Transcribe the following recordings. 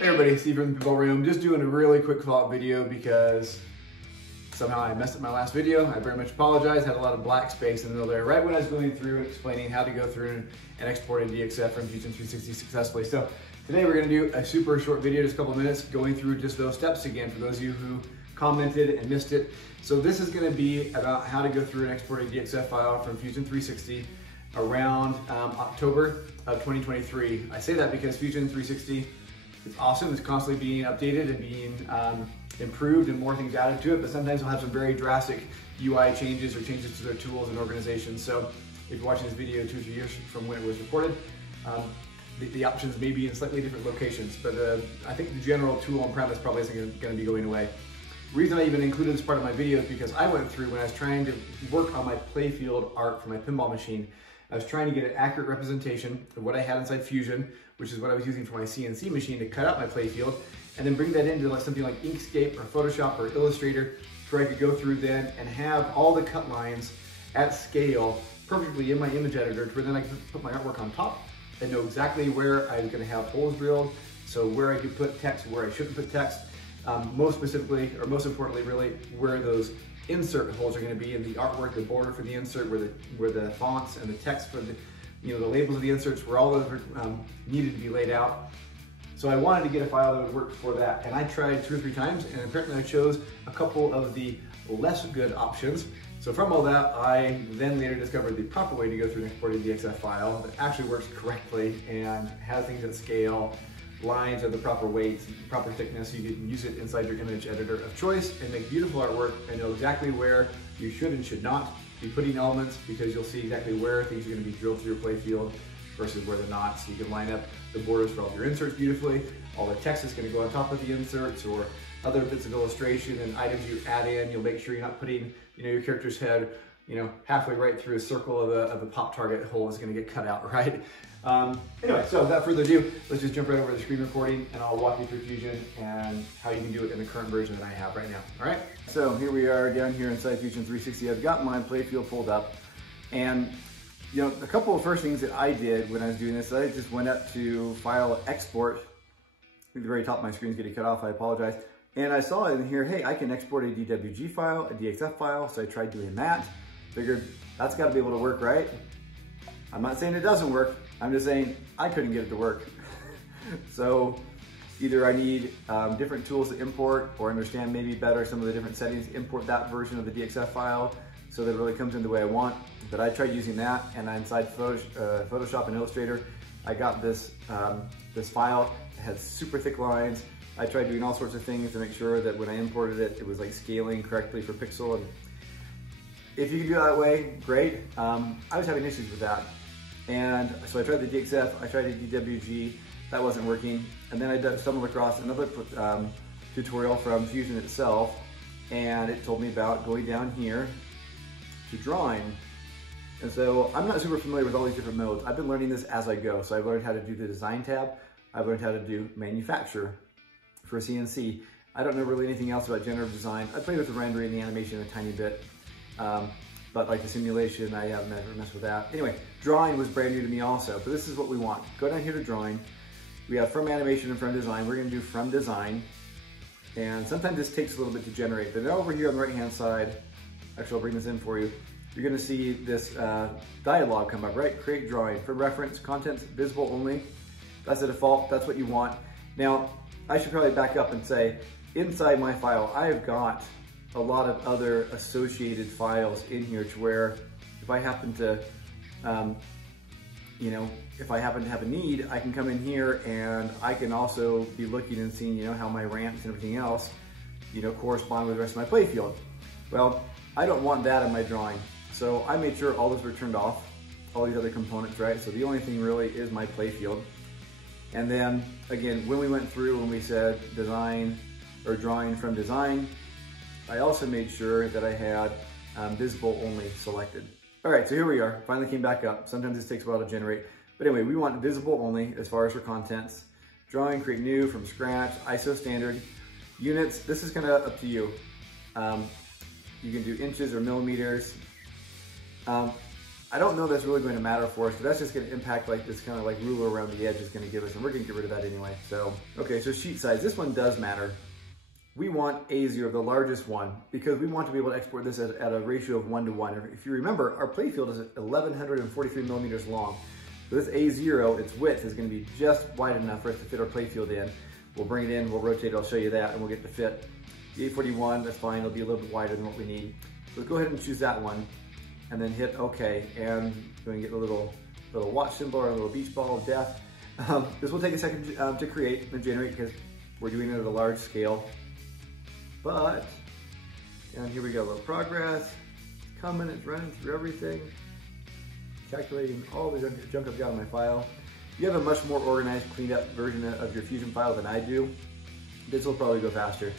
Hey everybody, Steve from the Pinball Room. Just doing a really quick follow-up video because somehow I messed up my last video. I very much apologize. Had a lot of black space in the middle there right when I was going through and explaining how to go through and export a DXF from Fusion 360 successfully. So today we're going to do a super short video, just a couple of minutes, going through just those steps again for those of you who commented and missed it. So this is going to be about how to go through and export a DXF file from Fusion 360 around October of 2023. I say that because Fusion 360 is awesome. It's constantly being updated and being improved and more things added to it, but sometimes they'll have some very drastic UI changes or changes to their tools and organizations. So if you're watching this video 2 or 3 years from when it was recorded, the options may be in slightly different locations, but I think the general tool and premise probably isn't going to be going away. The reason I even included this part of my video is because I went through when I was trying to work on my playfield art for my pinball machine. I was trying to get an accurate representation of what I had inside Fusion, which is what I was using for my CNC machine to cut out my playfield, and then bring that into something like Inkscape or Photoshop or Illustrator, where I could go through then and have all the cut lines at scale perfectly in my image editor, where then I could put my artwork on top and know exactly where I was going to have holes drilled, so where I could put text, where I shouldn't put text, most specifically, or most importantly really, where those insert holes are going to be in the artwork, the border for the insert, where the fonts and the text for the, the labels of the inserts, where all those were, needed to be laid out. So I wanted to get a file that would work for that, and I tried 2 or 3 times, and apparently I chose a couple of the less good options. So from all that, I then later discovered the proper way to go through and export a DXF file that actually works correctly and has things at scale, lines of the proper weight, proper thickness, so you can use it inside your image editor of choice and make beautiful artwork and know exactly where you should and should not be putting elements, because you'll see exactly where things are going to be drilled through your playfield versus where they're not. So you can line up the borders for all of your inserts beautifully. All the text is going to go on top of the inserts, or other bits of illustration and items you add in. You'll make sure you're not putting your character's head halfway right through a circle of a pop target hole is going to get cut out, right? Anyway, so without further ado, let's just jump right over to the screen recording, and I'll walk you through Fusion and how you can do it in the current version that I have right now. All right, so here we are down here inside Fusion 360. I've got my playfield pulled up, and a couple of first things that I did when I was doing this, I just went up to File, Export. At the very top of my screen is getting cut off, I apologize. And I saw in here, hey, I can export a DWG file, a DXF file, so I tried doing that. Figured that's got to be able to work, right? I'm not saying it doesn't work, I'm just saying I couldn't get it to work. So either I need different tools to import, or understand maybe better some of the different settings to import that version of the DXF file so that it really comes in the way I want. But I tried using that, and inside Photoshop and Illustrator, I got this, this file. It had super thick lines. I tried doing all sorts of things to make sure that when I imported it, it was like scaling correctly for pixel. And if you can do it that way, great. I was having issues with that. And so I tried the DXF, I tried a DWG, that wasn't working. And then I stumbled across another tutorial from Fusion itself, and it told me about going down here to drawing. And so I'm not super familiar with all these different modes. I've been learning this as I go. So I've learned how to do the design tab. I've learned how to do manufacture for CNC. I don't know really anything else about generative design. I played with the rendering and the animation a tiny bit. But like the simulation, I haven't ever messed with that. Anyway, drawing was brand new to me also, but this is what we want. Go down here to drawing. We have from animation and from design. We're gonna do from design. And sometimes this takes a little bit to generate, but over here on the right-hand side, actually I'll bring this in for you, you're gonna see this dialog come up, right? Create drawing. For reference, contents visible only. That's the default, that's what you want. Now, I should probably back up and say, inside my file, I have got a lot of other associated files in here to where if I happen to, if I happen to have a need, I can come in here and I can also be looking and seeing, how my ramps and everything else, correspond with the rest of my playfield. Well, I don't want that in my drawing. So I made sure all those were turned off, all these other components, right? So the only thing really is my playfield. And then again, when we went through, when we said design or drawing from design, I also made sure that I had visible only selected. All right, so here we are, finally came back up. Sometimes this takes a while to generate. But anyway, we want visible only as far as for contents. Drawing, create new from scratch, ISO standard. Units, this is kind of up to you. You can do inches or millimeters. I don't know that's really going to matter for us, but that's just going to impact like this kind of like ruler around the edge is going to give us, and we're going to get rid of that anyway. So, okay, so sheet size, this one does matter. We want A0, the largest one, because we want to be able to export this at a ratio of 1:1. If you remember, our playfield is 1,143 millimeters long. So this A0, its width is going to be just wide enough for us to fit our playfield in. We'll bring it in, we'll rotate it, I'll show you that, and we'll get to fit. The 841, that's fine, it'll be a little bit wider than what we need. So let's go ahead and choose that one, and then hit OK, and we're going to get a little watch symbol or a little beach ball of death. This will take a second to create and generate because we're doing it at a large scale. But, and here we go, a little progress. It's coming, it's running through everything. Calculating all the junk I've got in my file. You have a much more organized, cleaned up version of your Fusion file than I do. This will probably go faster.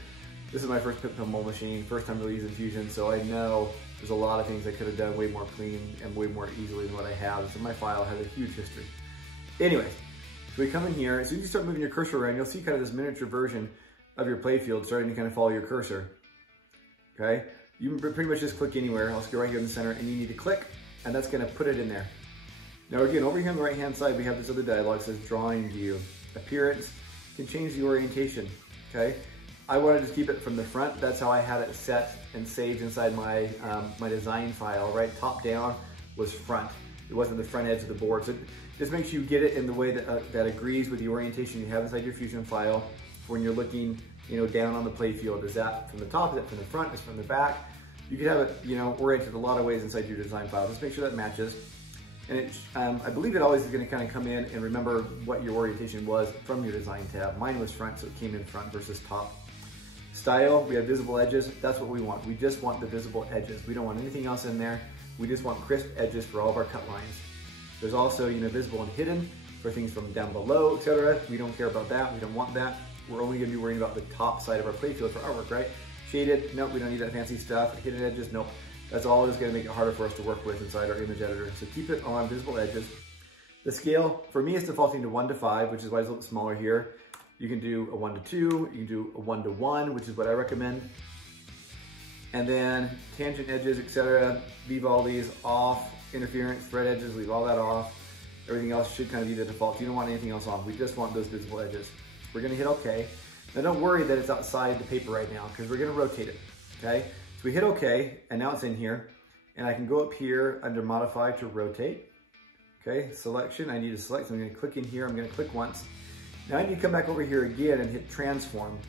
This is my first pinball machine, first time really using Fusion, so I know there's a lot of things I could have done way more clean and way more easily than what I have. So my file has a huge history. Anyways, so we come in here, as soon as you start moving your cursor around, you'll see kind of this miniature version of your playfield starting to kind of follow your cursor. Okay, you can pretty much just click anywhere. I'll just go right here in the center, and you need to click, and that's going to put it in there. Now again, over here on the right hand side, we have this other dialog that says drawing view. Appearance can change the orientation. Okay, I wanted to keep it from the front. That's how I had it set and saved inside my my design file. Right, top down was front. It wasn't the front edge of the board. So just make sure you get it in the way that that agrees with the orientation you have inside your Fusion file. When you're looking, you know, down on the playfield, is that from the top? Is that from the front? Is it from the back? You could have it, you know, oriented a lot of ways inside your design file. Just make sure that matches. And it, I believe it always is going to kind of come in and remember what your orientation was from your design tab. Mine was front, so it came in front versus top. Style, we have visible edges. That's what we want. We just want the visible edges. We don't want anything else in there. We just want crisp edges for all of our cut lines. There's also, you know, visible and hidden for things from down below, etc. We don't care about that. We don't want that. We're only going to be worrying about the top side of our playfield for artwork, right? Shaded, nope, we don't need that fancy stuff. Hidden edges, nope. That's all just going to make it harder for us to work with inside our image editor. So keep it on visible edges. The scale, for me, is defaulting to 1:5, which is why it's a little smaller here. You can do a 1:2, you can do a 1:1, which is what I recommend. And then tangent edges, etc. Leave all these off. Interference, thread edges, leave all that off. Everything else should kind of be the default. You don't want anything else on. We just want those visible edges. We're going to hit OK. Now don't worry that it's outside the paper right now because we're going to rotate it. Okay, so we hit OK, and now it's in here. And I can go up here under Modify to rotate. Okay, selection. I need to select. So I'm going to click in here. I'm going to click once. Now I need to come back over here again and hit Transform.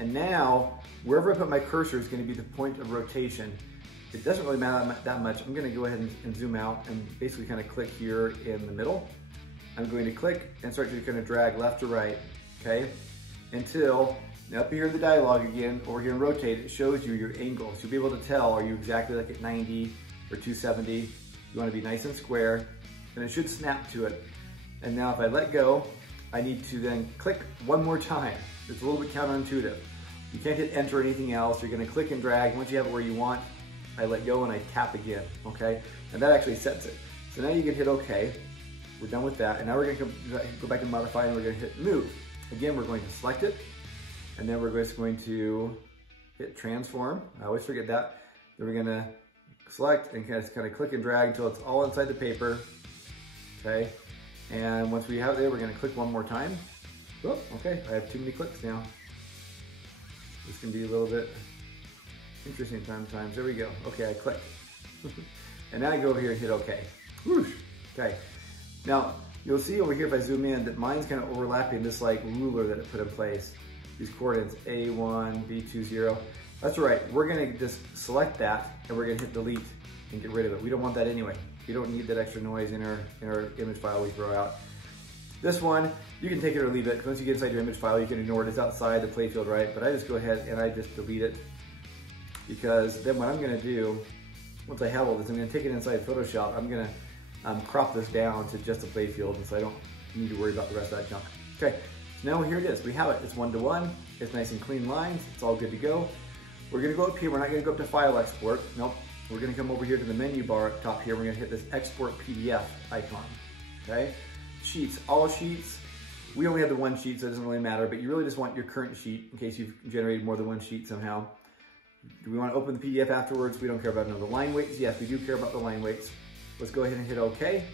And now wherever I put my cursor is going to be the point of rotation. It doesn't really matter that much. I'm going to go ahead and zoom out and basically kind of click here in the middle. I'm going to click and start to kind of drag left to right. Okay, until now up here in the dialog again, over here in rotate, it shows you your angle. So you'll be able to tell, are you exactly like at 90 or 270? You want to be nice and square, and it should snap to it. And now if I let go, I need to then click one more time. It's a little bit counterintuitive. You can't hit enter or anything else. You're going to click and drag. Once you have it where you want, I let go and I tap again, okay? And that actually sets it. So now you can hit OK. We're done with that. And now we're going to go back and modify, and we're going to hit move. Again, we're going to select it, and then we're just going to hit transform. I always forget that. Then we're going to select and kind of click and drag until it's all inside the paper, okay? And once we have it there, we're going to click one more time. Oh, okay, I have too many clicks now. This can be a little bit interesting sometimes. There we go. Okay, I click. And now I go over here and hit OK. Whoosh. Okay. Now, you'll see over here if I zoom in that mine's kind of overlapping this like ruler that it put in place. These coordinates A1, B20. That's right. We're going to just select that and we're going to hit delete and get rid of it. We don't want that anyway. We don't need that extra noise in our image file we throw out. This one, you can take it or leave it. Once you get inside your image file, you can ignore it. It's outside the playfield, right? But I just go ahead and I just delete it, because then what I'm going to do, once I have all this, I'm going to take it inside Photoshop. I'm going to crop this down to just a playfield, and so I don't need to worry about the rest of that junk. Okay, so now here it is. We have it. It's 1:1. It's nice and clean lines. It's all good to go. We're going to go up here. We're not going to go up to File Export. Nope. We're going to come over here to the menu bar up top here. We're going to hit this Export PDF icon. Okay. Sheets, all sheets. We only have the one sheet, so it doesn't really matter, but you really just want your current sheet in case you've generated more than one sheet somehow. Do we want to open the PDF afterwards? We don't care about the line weights. Yes, we do care about the line weights. Let's go ahead and hit OK.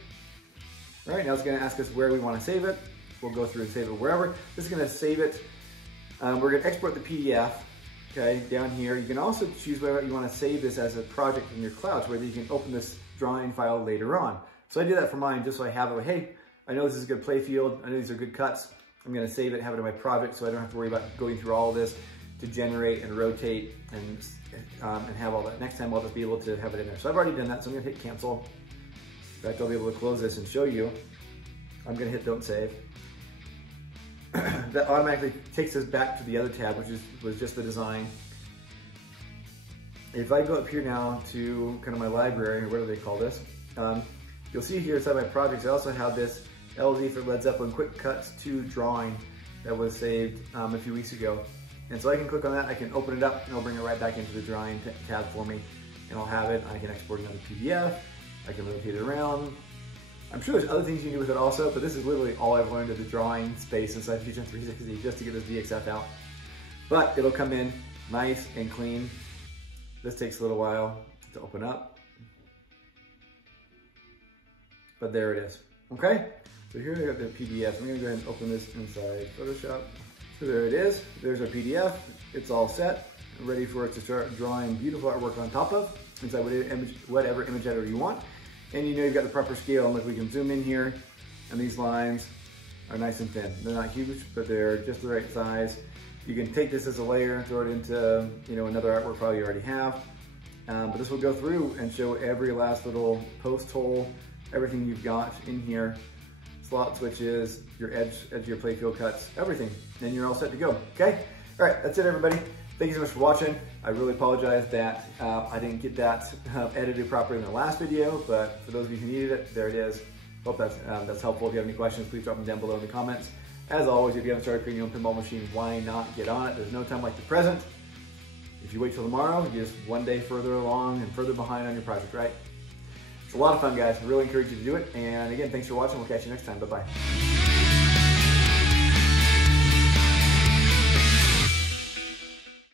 All right, now it's gonna ask us where we wanna save it. We'll go through and save it wherever. This is gonna save it. We're gonna export the PDF, okay, down here. You can also choose whether you wanna save this as a project in your cloud, so whether you can open this drawing file later on. So I do that for mine just so I have it, hey, I know this is a good playfield. I know these are good cuts. I'm gonna save it, have it in my project so I don't have to worry about going through all of this to generate and rotate and have all that. Next time I'll just be able to have it in there. So I've already done that, so I'm gonna hit cancel. In fact, I'll be able to close this and show you. I'm gonna hit don't save. That automatically takes us back to the other tab, which was just the design. If I go up here now to kind of my library, or what do they call this? You'll see here inside my projects, I also have this LZ for Led Zeppelin Quick Cuts to Drawing that was saved a few weeks ago. And so I can click on that, I can open it up, and it'll bring it right back into the drawing tab for me. And I'll have it, I can export another PDF, I can rotate it around. I'm sure there's other things you can do with it also, but this is literally all I've learned of the drawing space inside Fusion 360 just to get this DXF out. But it'll come in nice and clean. This takes a little while to open up. But there it is, okay? So here I got the PDF. I'm gonna go ahead and open this inside Photoshop. So there it is, there's our PDF. It's all set, ready for it to start drawing beautiful artwork on top of, inside whatever image editor you want. And you know you've got the proper scale, and look, we can zoom in here, and these lines are nice and thin. They're not huge, but they're just the right size. You can take this as a layer, throw it into another artwork file you already have. But this will go through and show every last little post hole, everything you've got in here, slot switches, your edge of your playfield cuts, everything. And you're all set to go, okay? All right, that's it, everybody. Thank you so much for watching. I really apologize that I didn't get that edited properly in the last video, but for those of you who needed it, there it is. Hope that's helpful. If you have any questions, please drop them down below in the comments. As always, if you haven't started creating your own pinball machine, why not get on it? There's no time like the present. If you wait till tomorrow, you're just one day further along and further behind on your project, right? It's a lot of fun, guys. I really encourage you to do it. And again, thanks for watching. We'll catch you next time. Bye-bye.